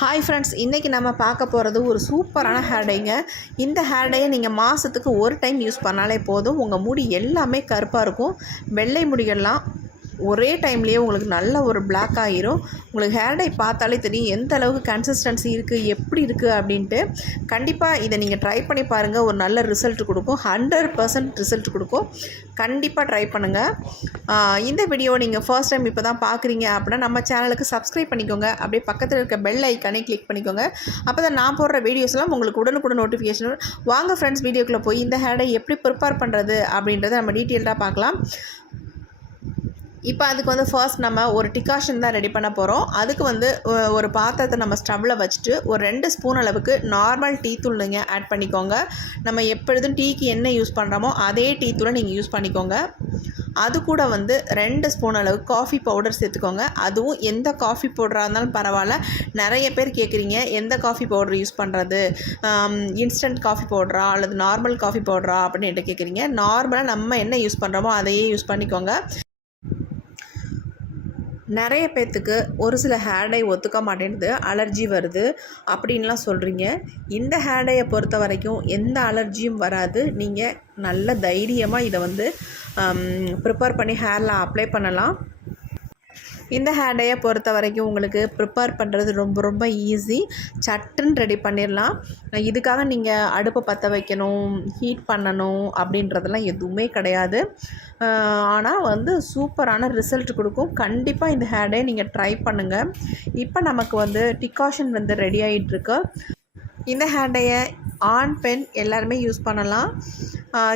Hi friends, இன்றைக்கி நம்ம பார்க்க போகிறது ஒரு சூப்பரான ஹேர் டைங்க. இந்த ஹேர் டையை நீங்கள் மாதத்துக்கு ஒரு டைம் யூஸ் பண்ணாலே போதும். உங்கள் முடி எல்லாமே கருப்பாக இருக்கும். வெள்ளை முடிகள்லாம் ஒரே டைம்லேயே உங்களுக்கு நல்ல ஒரு பிளாக் ஆகிரும். உங்களுக்கு ஹேர் டை பார்த்தாலே தெரியும் எந்த அளவுக்கு கன்சிஸ்டன்சி இருக்குது, எப்படி இருக்குது அப்படின்ட்டு. கண்டிப்பாக இதை நீங்கள் ட்ரை பண்ணி பாருங்கள். ஒரு நல்ல ரிசல்ட் கொடுக்கும். 100% ரிசல்ட் கொடுக்கும். கண்டிப்பாக ட்ரை பண்ணுங்கள். இந்த வீடியோ நீங்கள் ஃபர்ஸ்ட் டைம் இப்போ தான் பார்க்குறீங்க அப்படின்னா நம்ம சேனலுக்கு சப்ஸ்கிரைப் பண்ணிக்கோங்க. அப்படியே பக்கத்தில் இருக்க பெல் ஐக்கானே கிளிக் பண்ணிக்கோங்க. அப்போ தான் நான் போடுற வீடியோஸ்லாம் உங்களுக்கு உடனுக்குடன் நோட்டிஃபிகேஷன். வாங்க ஃப்ரெண்ட்ஸ், வீடியோக்குள்ளே போய் இந்த ஹேர் டை எப்படி ப்ரிப்பேர் பண்ணுறது அப்படின்றத நம்ம டீட்டெயில்டாக பார்க்கலாம். இப்போ அதுக்கு வந்து ஃபர்ஸ்ட் நம்ம ஒரு டிகாஷன் தான் ரெடி பண்ண போகிறோம். அதுக்கு வந்து ஒரு பாத்திரத்தை நம்ம ஸ்டவ்வில் வச்சுட்டு ஒரு 2 ஸ்பூன் அளவுக்கு நார்மல் டீ தூள் நீங்கள் ஆட் பண்ணிக்கோங்க. நம்ம எப்பொழுதும் டீக்கு என்ன யூஸ் பண்ணுறோமோ அதே டீ தூளை நீங்கள் யூஸ் பண்ணிக்கோங்க. அது கூட வந்து 2 ஸ்பூன் அளவுக்கு காஃபி பவுடர் சேர்த்துக்கோங்க. அதுவும் எந்த காஃபி பவுடராக இருந்தாலும் பரவாயில்ல. நிறைய பேர் கேட்குறீங்க எந்த காஃபி பவுடர் யூஸ் பண்ணுறது, இன்ஸ்டன்ட் காஃபி பவுடரா அல்லது நார்மல் காஃபி பவுடரா அப்படின்னு கேட்குறீங்க. நார்மலாக நம்ம என்ன யூஸ் பண்ணுறோமோ அதையே யூஸ் பண்ணிக்கோங்க. நிறைய பேர்த்துக்கு ஒரு சில ஹேர் டை ஒத்துக்க மாட்டேங்குது, அலர்ஜி வருது அப்படின்லாம் சொல்கிறீங்க. இந்த ஹேர் டையை பொறுத்த வரைக்கும் எந்த அலர்ஜியும் வராது. நீங்கள் நல்ல தைரியமாக இதை வந்து ப்ரிப்பேர் பண்ணி ஹேரில் அப்ளை பண்ணலாம். இந்த ஹேர் டையை பொறுத்த வரைக்கும் உங்களுக்கு ப்ரிப்பேர் பண்ணுறது ரொம்ப ரொம்ப ஈஸி. சட்டுன்னு ரெடி பண்ணிடலாம். இதுக்காக நீங்கள் அடுப்பை பற்ற வைக்கணும், ஹீட் பண்ணணும் அப்படின்றதெல்லாம் எதுவுமே கிடையாது. ஆனால் வந்து சூப்பரான ரிசல்ட் கொடுக்கும். கண்டிப்பாக இந்த ஹேர் டையை நீங்கள் ட்ரை பண்ணுங்கள். இப்போ நமக்கு வந்து டிகாஷன் வந்து ரெடி ஆகிட்டுருக்கு. இந்த ஹேர் டையை ஆண் பெண் எல்லாருமே யூஸ் பண்ணலாம்.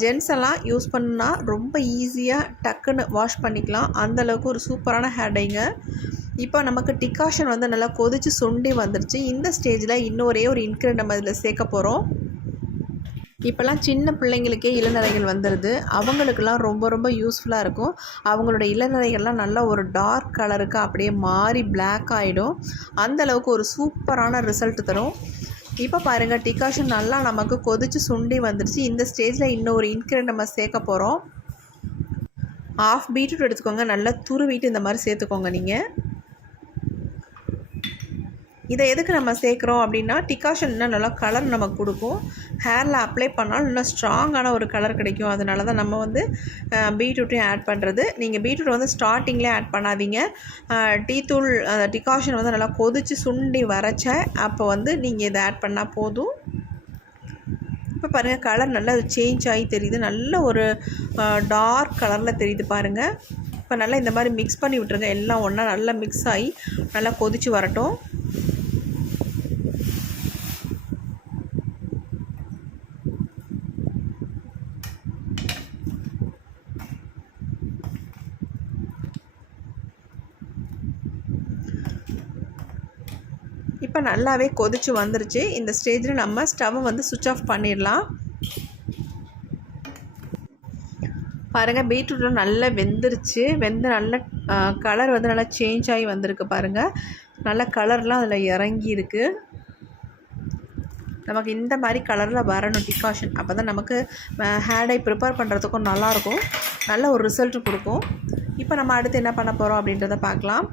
ஜென்ஸ் எல்லாம் யூஸ் பண்ணால் ரொம்ப ஈஸியாக டக்குன்னு வாஷ் பண்ணிக்கலாம். அந்தளவுக்கு ஒரு சூப்பரான ஹேர் டைங்க. இப்போ நமக்கு டிகாஷன் வந்து நல்லா கொதித்து சுண்டி வந்துருச்சு. இந்த ஸ்டேஜில் இன்னொரே ஒரு இன்க்ரீடியன்ட் நம்ம இதில் சேர்க்க போகிறோம். இப்போல்லாம் சின்ன பிள்ளைங்களுக்கே இளநரைகள் வந்துடுது. அவங்களுக்கெல்லாம் ரொம்ப ரொம்ப யூஸ்ஃபுல்லாக இருக்கும். அவங்களோட இளநரைகள்லாம் நல்லா ஒரு டார்க் கலருக்கு அப்படியே மாறி பிளாக் ஆகிடும். அந்தளவுக்கு ஒரு சூப்பரான ரிசல்ட் தரும். இப்போ பாருங்கள், டிகாஷன் நல்லா நமக்கு கொதித்து சுண்டி வந்துடுச்சு. இந்த ஸ்டேஜில் இன்னும் ஒரு இன்க்ரீடியன்ட் நம்ம சேர்க்க போகிறோம். 1/2 பீட்ரூட் எடுத்துக்கோங்க. நல்லா துருவிட்டு இந்த மாதிரி சேர்த்துக்கோங்க. நீங்கள் இதை எதுக்கு நம்ம சேர்க்குறோம் அப்படின்னா, டிகாஷன் இன்னும் நல்லா கலர் நமக்கு கொடுக்கும். ஹேரில் அப்ளை பண்ணாலும் இன்னும் ஸ்ட்ராங்கான ஒரு கலர் கிடைக்கும். அதனால தான் நம்ம வந்து பீட்ரூட்டையும் ஆட் பண்ணுறது. நீங்கள் பீட்ரூட் வந்து ஸ்டார்டிங்லேயே ஆட் பண்ணாதீங்க. டீ தூள் டிகாஷன் வந்து நல்லா கொதித்து சுண்டி வரைச்ச அப்போ வந்து நீங்கள் இதை ஆட் பண்ணால் போதும். இப்போ பாருங்கள், கலர் நல்லா சேஞ்ச் ஆகி தெரியுது. நல்ல ஒரு டார்க் கலரில் தெரியுது பாருங்கள். இப்போ நல்லா இந்த மாதிரி மிக்ஸ் பண்ணி விட்டுருங்க. எல்லாம் ஒன்றா நல்லா மிக்ஸ் ஆகி நல்லா கொதித்து வரட்டும். இப்போ நல்லாவே கொதிச்சு வந்துருச்சு. இந்த ஸ்டேஜில் நம்ம ஸ்டவ்வை வந்து சுவிட்ச் ஆஃப் பண்ணிடலாம். பாருங்கள், பீட்ரூட்லாம் நல்லா வெந்துருச்சு. வெந்து நல்ல கலர் வந்து நல்லா சேஞ்ச் ஆகி வந்திருக்கு பாருங்கள். நல்ல கலர்லாம் அதில் இறங்கி இருக்குது. நமக்கு இந்த மாதிரி கலரில் வரணும் டிகாஷன். அப்போ தான் நமக்கு ஹேர் டை ப்ரிப்பேர் பண்ணுறதுக்கும் நல்லாயிருக்கும். நல்ல ஒரு ரிசல்ட் கொடுக்கும். இப்போ நம்ம அடுத்து என்ன பண்ண போகிறோம் அப்படின்றத பார்க்கலாம்.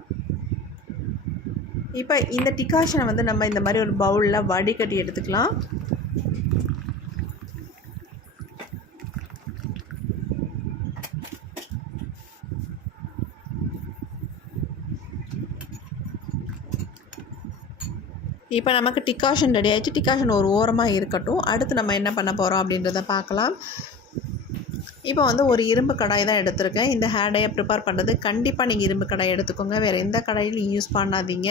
இப்போ இந்த டிகாஷனை வந்து நம்ம இந்த மாதிரி ஒரு பவுலில் வடிகட்டி எடுத்துக்கலாம். இப்போ நமக்கு டிகாஷன் ரெடி ஆகிடுச்சு. டிகாஷன் ஒரு ஓரமாக இருக்கட்டும். அடுத்து நம்ம என்ன பண்ண போகிறோம் அப்படின்றத பார்க்கலாம். இப்போ வந்து ஒரு இரும்பு கடாய் தான் எடுத்திருக்கேன். இந்த ஹேர் டையை ப்ரிப்பேர் பண்ணுறது கண்டிப்பாக நீங்கள் இரும்பு கடாய் எடுத்துக்கோங்க. வேறு எந்த கடாயிலும் யூஸ் பண்ணாதீங்க.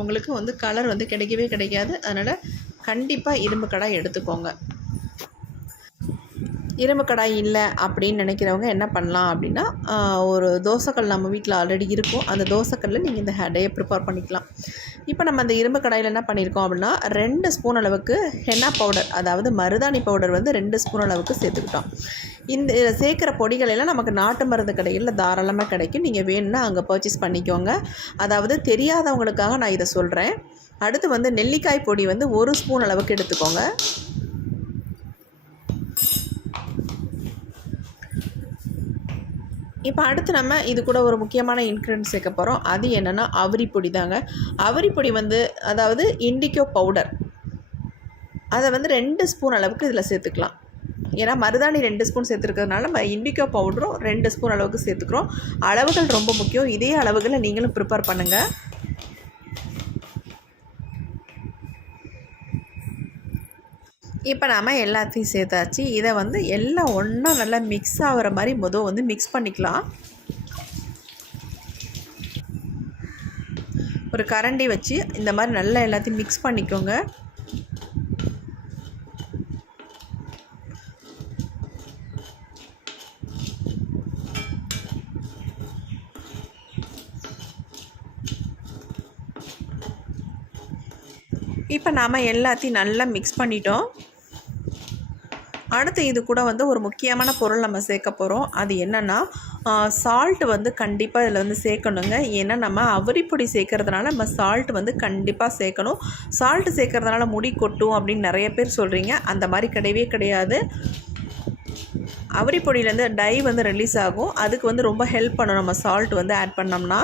உங்களுக்கு வந்து கலர் வந்து கிடைக்கவே கிடைக்காது. அதனால் கண்டிப்பாக இரும்பு கடாய் எடுத்துக்கோங்க. இரும்பு கடாய் இல்லை அப்படின்னு நினைக்கிறவங்க என்ன பண்ணலாம் அப்படின்னா, ஒரு தோசைக்கல் நம்ம வீட்டில் ஆல்ரெடி இருக்கும். அந்த தோசைக்கல்லில் நீங்கள் இந்த ஹேர் டையை ப்ரிப்பேர் பண்ணிக்கலாம். இப்போ நம்ம அந்த இரும்பு கடாயில் என்ன பண்ணியிருக்கோம் அப்படின்னா, 2 ஸ்பூன் அளவுக்கு ஹென்னா பவுடர், அதாவது மருதாணி பவுடர் வந்து 2 ஸ்பூன் அளவுக்கு சேர்த்துக்கிட்டோம். இந்த சேர்க்குற பொடிகள் எல்லாம் நமக்கு நாட்டு மருந்து கடையில் தாராளமாக கிடைக்கும். நீங்கள் வேணும்னா அங்கே பர்ச்சேஸ் பண்ணிக்கோங்க. அதாவது தெரியாதவங்களுக்காக நான் இதை சொல்கிறேன். அடுத்து வந்து நெல்லிக்காய் பொடி வந்து 1 ஸ்பூன் அளவுக்கு எடுத்துக்கோங்க. இப்போ அடுத்து நம்ம இது கூட ஒரு முக்கியமான இன்க்ரீடியன்ட் சேர்க்க போகிறோம். அது என்னென்னா அவுரிப்பொடி தாங்க. அவுரிப்பொடி வந்து அதாவது இண்டிகோ பவுடர், அதை வந்து 2 ஸ்பூன் அளவுக்கு இதில் சேர்த்துக்கலாம். ஏன்னா மருதாணி 2 ஸ்பூன் சேர்த்துருக்கிறதுனால நம்ம இண்டிகோ பவுடரும் 2 ஸ்பூன் அளவுக்கு சேர்த்துக்கிறோம். அளவுகள் ரொம்ப முக்கியம். இதே அளவுகளை நீங்களும் ப்ரிப்பேர் பண்ணுங்கள். இப்போ நாம் எல்லாத்தையும் சேர்த்தாச்சு. இதை வந்து எல்லாம் ஒன்றா நல்லா மிக்ஸ் ஆகிற மாதிரி வந்து மிக்ஸ் பண்ணிக்கலாம். ஒரு கரண்டி வச்சு இந்த மாதிரி நல்லா எல்லாத்தையும் மிக்ஸ் பண்ணிக்கோங்க. இப்போ நாம் எல்லாத்தையும் நல்லா மிக்ஸ் பண்ணிட்டோம். அடுத்து இது கூட வந்து ஒரு முக்கியமான பொருள் நம்ம சேர்க்க போகிறோம். அது என்னென்னா சால்ட் வந்து கண்டிப்பாக இதில் வந்து சேர்க்கணுங்க. ஏன்னா நம்ம அவுரிப்பொடி சேர்க்கறதுனால நம்ம சால்ட் வந்து கண்டிப்பாக சேர்க்கணும். சால்ட்டு சேர்க்கறதுனால முடி கொட்டும் அப்படின்னு நிறைய பேர் சொல்கிறீங்க. அந்த மாதிரி கிடையவே கிடையாது. அவுரிப்பொடியிலேருந்து டை வந்து ரிலீஸ் ஆகும். அதுக்கு வந்து ரொம்ப ஹெல்ப் பண்ணும் நம்ம சால்ட் வந்து ஆட் பண்ணோம்னா.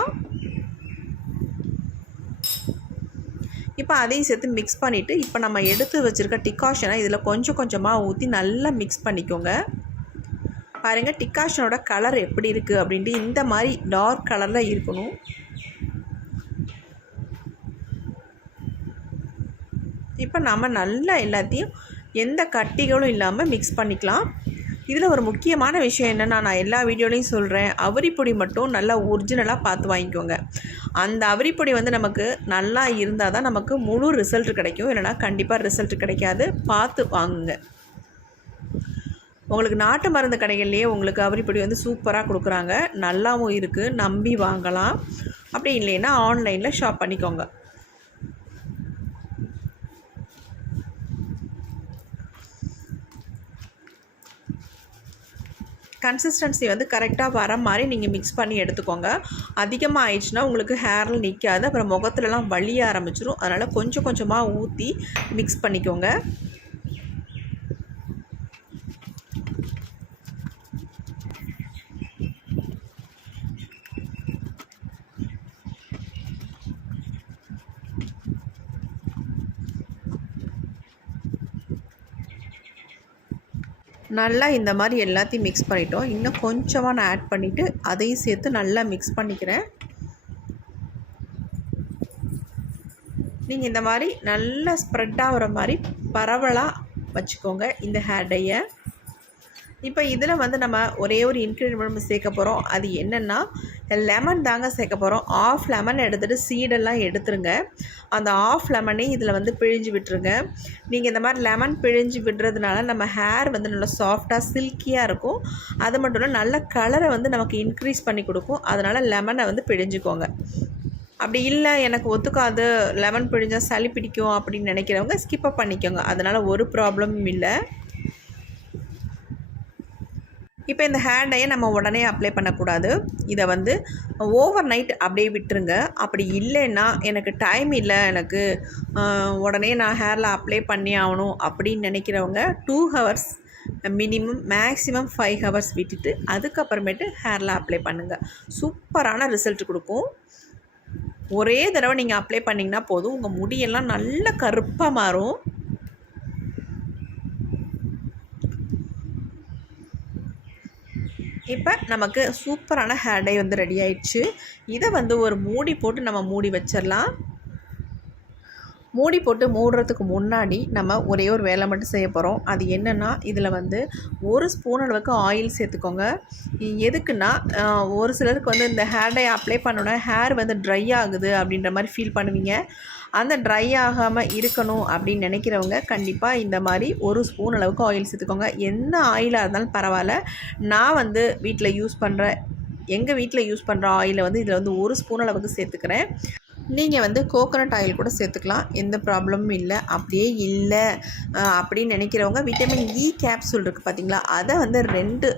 இப்போ அதையும் சேர்த்து மிக்ஸ் பண்ணிவிட்டு இப்போ நம்ம எடுத்து வச்சுருக்க டிகாஷனை இதில் கொஞ்சம் கொஞ்சமாக ஊற்றி நல்லா மிக்ஸ் பண்ணிக்கோங்க. பாருங்கள் டிகாஷனோட கலர் எப்படி இருக்குது அப்படின்ட்டு இந்த மாதிரி டார்க் கலரில் இருக்கணும். இப்போ நம்ம நல்லா எல்லாத்தையும் எந்த கட்டிகளும் இல்லாமல் மிக்ஸ் பண்ணிக்கலாம். இதில் ஒரு முக்கியமான விஷயம் என்னென்னா, நான் எல்லா வீடியோலையும் சொல்கிறேன், அவுரிப்பொடி மட்டும் நல்லா ஒரிஜினலாக பார்த்து வாங்கிக்கோங்க. அந்த அவுரிப்பொடி வந்து நமக்கு நல்லா இருந்தால் தான் நமக்கு முழு ரிசல்ட் கிடைக்கும். இல்லைனா கண்டிப்பாக ரிசல்ட் கிடைக்காது. பார்த்து வாங்குங்க. உங்களுக்கு நாட்டு மருந்து கடைகள்லேயே உங்களுக்கு அவுரிப்பொடி வந்து சூப்பராக கொடுக்குறாங்க. நல்லாவும் இருக்குது, நம்பி வாங்கலாம். அப்படி இல்லைன்னா ஆன்லைனில் ஷாப் பண்ணிக்கோங்க. கன்சிஸ்டன்சி வந்து கரெக்டாக வர மாதிரி நீங்கள் மிக்ஸ் பண்ணி எடுத்துக்கோங்க. அதிகமாக ஆயிடுச்சுன்னா உங்களுக்கு ஹேரில் நிற்காது, அப்புறம் முகத்துலலாம் வலிய ஆரம்பிச்சிடும். அதனால் கொஞ்சம் கொஞ்சமாக ஊற்றி மிக்ஸ் பண்ணிக்கோங்க. நல்லா இந்த மாதிரி எல்லாத்தையும் மிக்ஸ் பண்ணிட்டோம். இன்னும் கொஞ்சமாக நான் ஆட் பண்ணிவிட்டு அதையும் சேர்த்து நல்லா மிக்ஸ் பண்ணிக்கிறேன். நீங்கள் இந்த மாதிரி நல்லா ஸ்ப்ரெட் ஆகிற மாதிரி பரவலாக வச்சுக்கோங்க இந்த ஹேர் டையை. இப்போ இதில் வந்து நம்ம ஒரே ஒரு இன்க்ரீடியன்ட் நம்ம சேர்க்க போகிறோம். அது என்னென்னா லெமன் தாங்க சேர்க்க போகிறோம். ஆஃப் லெமன் எடுத்துகிட்டு சீடெல்லாம் எடுத்துருங்க. அந்த ஆஃப் லெமனே இதில் வந்து பிழிஞ்சு விட்டுருங்க. நீங்கள் இந்த மாதிரி லெமன் பிழிஞ்சு விடுறதுனால நம்ம ஹேர் வந்து நல்லா சாஃப்டாக சில்கியாக இருக்கும். அது மட்டும் இல்லை நல்ல கலரை வந்து நமக்கு இன்க்ரீஸ் பண்ணி கொடுக்கும். அதனால் லெமனை வந்து பிழிஞ்சுக்கோங்க. அப்படி இல்லை எனக்கு ஒத்துக்காது, லெமன் பிழிஞ்சால் சளி பிடிக்கும் அப்படின்னு நினைக்கிறவங்க ஸ்கிப்பப் பண்ணிக்கோங்க. அதனால் ஒரு ப்ராப்ளமும் இல்லை. இப்போ இந்த ஹேர் டையை நம்ம உடனே அப்ளை பண்ணக்கூடாது. இதை வந்து ஓவர் நைட் அப்படியே விட்டுருங்க. அப்படி இல்லைன்னா எனக்கு டைம் இல்லை, எனக்கு உடனே நான் ஹேரில் அப்ளை பண்ணி ஆகணும் அப்படின்னு நினைக்கிறவங்க 2 ஹவர்ஸ் மினிமம், மேக்ஸிமம் 5 ஹவர்ஸ் விட்டுட்டு அதுக்கப்புறமேட்டு ஹேரில் அப்ளை பண்ணுங்கள். சூப்பரான ரிசல்ட் கொடுக்கும். ஒரே தடவை நீங்கள் அப்ளை பண்ணிங்கன்னா போதும், உங்கள் முடியெல்லாம் நல்ல கருப்பாக மாறும். இப்போ நமக்கு சூப்பரான ஹேர் டை வந்து ரெடி ஆயிடுச்சு. இதை வந்து ஒரு மூடி போட்டு நம்ம மூடி வச்சிடலாம். மூடி போட்டு மூடுறதுக்கு முன்னாடி நம்ம ஒரே ஒரு வேலை மட்டும் செய்ய போகிறோம். அது என்னென்னா இதில் வந்து 1 ஸ்பூன் அளவுக்கு ஆயில் சேர்த்துக்கோங்க. எதுக்குன்னா ஒரு சிலருக்கு வந்து இந்த ஹேர் டை அப்ளை பண்ணோன்னா ஹேர் வந்து ட்ரை ஆகுது அப்படின்ற மாதிரி ஃபீல் பண்ணுவீங்க. அந்த ட்ரை ஆகாமல் இருக்கணும் அப்படின்னு நினைக்கிறவங்க கண்டிப்பாக இந்த மாதிரி 1 ஸ்பூன் அளவுக்கு ஆயில் சேர்த்துக்கோங்க. எந்த ஆயிலாக இருந்தாலும் பரவாயில்ல. நான் வந்து எங்கள் வீட்டில் யூஸ் பண்ணுற ஆயிலை வந்து இதில் வந்து 1 ஸ்பூன் அளவுக்கு சேர்த்துக்கிறேன். நீங்கள் வந்து கோகோனட் ஆயில் கூட சேர்த்துக்கலாம், எந்த ப்ராப்ளமும் இல்லை. அப்படியே இல்லை அப்படின்னு நினைக்கிறவங்க விட்டமின் இ கேப்சூல் இருக்குது பார்த்திங்களா, அதை வந்து 2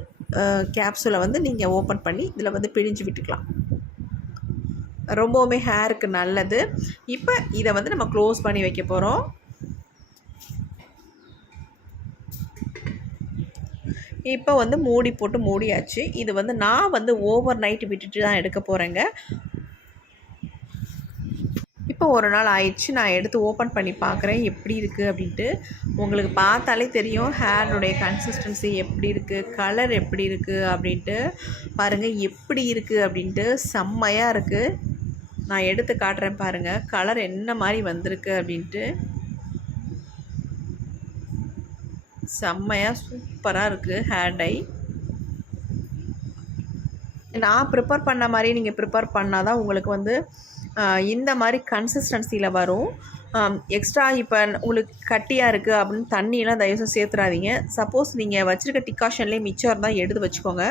கேப்சூலை வந்து நீங்கள் ஓப்பன் பண்ணி இதில் வந்து பிழிஞ்சு விட்டுக்கலாம். ரொம்பவுமே ஹேருக்கு நல்லது. இப்போ இதை வந்து நம்ம க்ளோஸ் பண்ணி வைக்க போகிறோம். இப்போ வந்து மூடி போட்டு மூடியாச்சு. இது வந்து நான் வந்து ஓவர் நைட் விட்டுட்டு தான் எடுக்க போகிறேங்க. இப்போ ஒரு நாள் ஆயிடுச்சு. நான் எடுத்து ஓப்பன் பண்ணி பார்க்குறேன் எப்படி இருக்குது அப்படின்ட்டு. உங்களுக்கு பார்த்தாலே தெரியும் ஹேருடைய கன்சிஸ்டன்சி எப்படி இருக்குது, கலர் எப்படி இருக்குது அப்படின்ட்டு. பாருங்கள் எப்படி இருக்குது அப்படின்ட்டு. செம்மையாக இருக்குது. நான் எடுத்து காட்டுறேன் பாருங்கள் கலர் என்ன மாதிரி வந்திருக்கு அப்படின்ட்டு. செம்மையாக சூப்பராக இருக்குது ஹேர் டை. நான் ப்ரிப்பேர் பண்ண மாதிரி நீங்கள் ப்ரிப்பேர் பண்ணால் தான் உங்களுக்கு வந்து இந்த மாதிரி கன்சிஸ்டன்சியில் வரும். எக்ஸ்ட்ரா இப்போ உங்களுக்கு கட்டியாக இருக்குது அப்படின்னு தண்ணியெலாம் தயவுசெய்து சேர்த்துறாதீங்க. சப்போஸ் நீங்கள் வச்சுருக்க டிகாஷன்லேயே மிச்சம் இருந்தால் எடுத்து வச்சுக்கோங்க.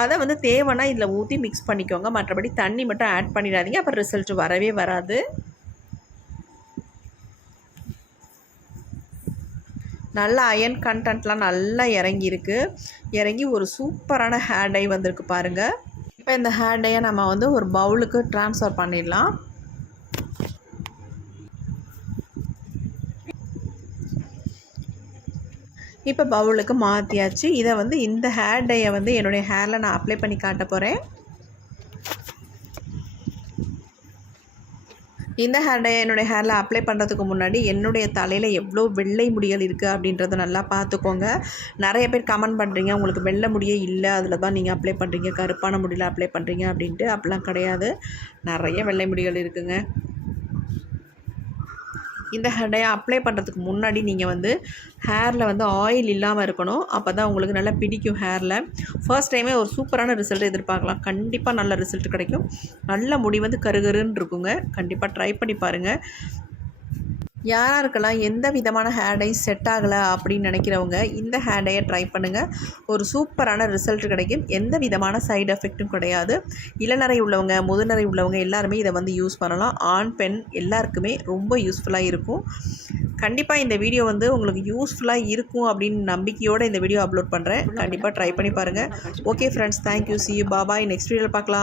அதை வந்து தேவைன்னா இதில் ஊற்றி மிக்ஸ் பண்ணிக்கோங்க. மற்றபடி தண்ணி மட்டும் ஆட் பண்ணிடாதீங்க, அப்புறம் ரிசல்ட் வரவே வராது. நல்லா அயன் கண்டென்ட்லாம் நல்லா இறங்கி ஒரு சூப்பரான ஹேர் டை வந்திருக்கு பாருங்கள். இப்போ இந்த ஹேர் டையை நம்ம வந்து ஒரு பவுலுக்கு ட்ரான்ஸ்ஃபர் பண்ணிடலாம். இப்போ பவுலுக்கு மாற்றியாச்சு. இதை வந்து இந்த ஹேர் டையை வந்து என்னுடைய ஹேரில் நான் அப்ளை பண்ணி காட்ட போகிறேன். இந்த ஹேர் டை என்னுடைய ஹேரில் அப்ளை பண்ணுறதுக்கு முன்னாடி என்னுடைய தலையில் எவ்வளோ வெள்ளை முடிகள் இருக்குது அப்படின்றத நல்லா பார்த்துக்கோங்க. நிறைய பேர் கமெண்ட் பண்ணுறீங்க உங்களுக்கு வெள்ளை முடியே இல்லை, அதில் தான் நீங்கள் அப்ளை பண்ணுறீங்க, கருப்பான முடியில் அப்ளை பண்ணுறீங்க அப்படின்ட்டு. அப்படிலாம் கிடையாது, நிறைய வெள்ளை முடிகள் இருக்குங்க. இந்த ஹேர் டையை அப்ளை பண்ணுறதுக்கு முன்னாடி நீங்கள் வந்து ஹேரில் வந்து ஆயில் இல்லாமல் இருக்கணும். அப்போ தான் உங்களுக்கு நல்லா பிடிக்கும் ஹேரில். ஃபர்ஸ்ட் டைமே ஒரு சூப்பரான ரிசல்ட் எதிர்பார்க்கலாம். கண்டிப்பாக நல்ல ரிசல்ட் கிடைக்கும். நல்ல முடி வந்து கருகருன்னு இருக்குங்க. கண்டிப்பாக ட்ரை பண்ணி பாருங்கள். யாராருக்கெல்லாம் எந்த விதமான ஹேர் டை செட் ஆகலை அப்படின்னு நினைக்கிறவங்க இந்த ஹேர் டையை ட்ரை பண்ணுங்கள். ஒரு சூப்பரான ரிசல்ட் கிடைக்கும். எந்த விதமான சைடு எஃபெக்ட்டும் கிடையாது. இளநரை உள்ளவங்க, முதுநரை உள்ளவங்க எல்லாருமே இதை வந்து யூஸ் பண்ணலாம். ஆண் பெண் எல்லாருக்குமே ரொம்ப யூஸ்ஃபுல்லாக இருக்கும். கண்டிப்பாக இந்த வீடியோ வந்து உங்களுக்கு யூஸ்ஃபுல்லாக இருக்கும் அப்படின்னு நம்பிக்கையோடு இந்த வீடியோ அப்லோட் பண்ணுறேன். கண்டிப்பாக ட்ரை பண்ணி பாருங்கள். Okay friends, thank you. See you. Bye bye. Next வீடியோவில் பார்க்கலாம்.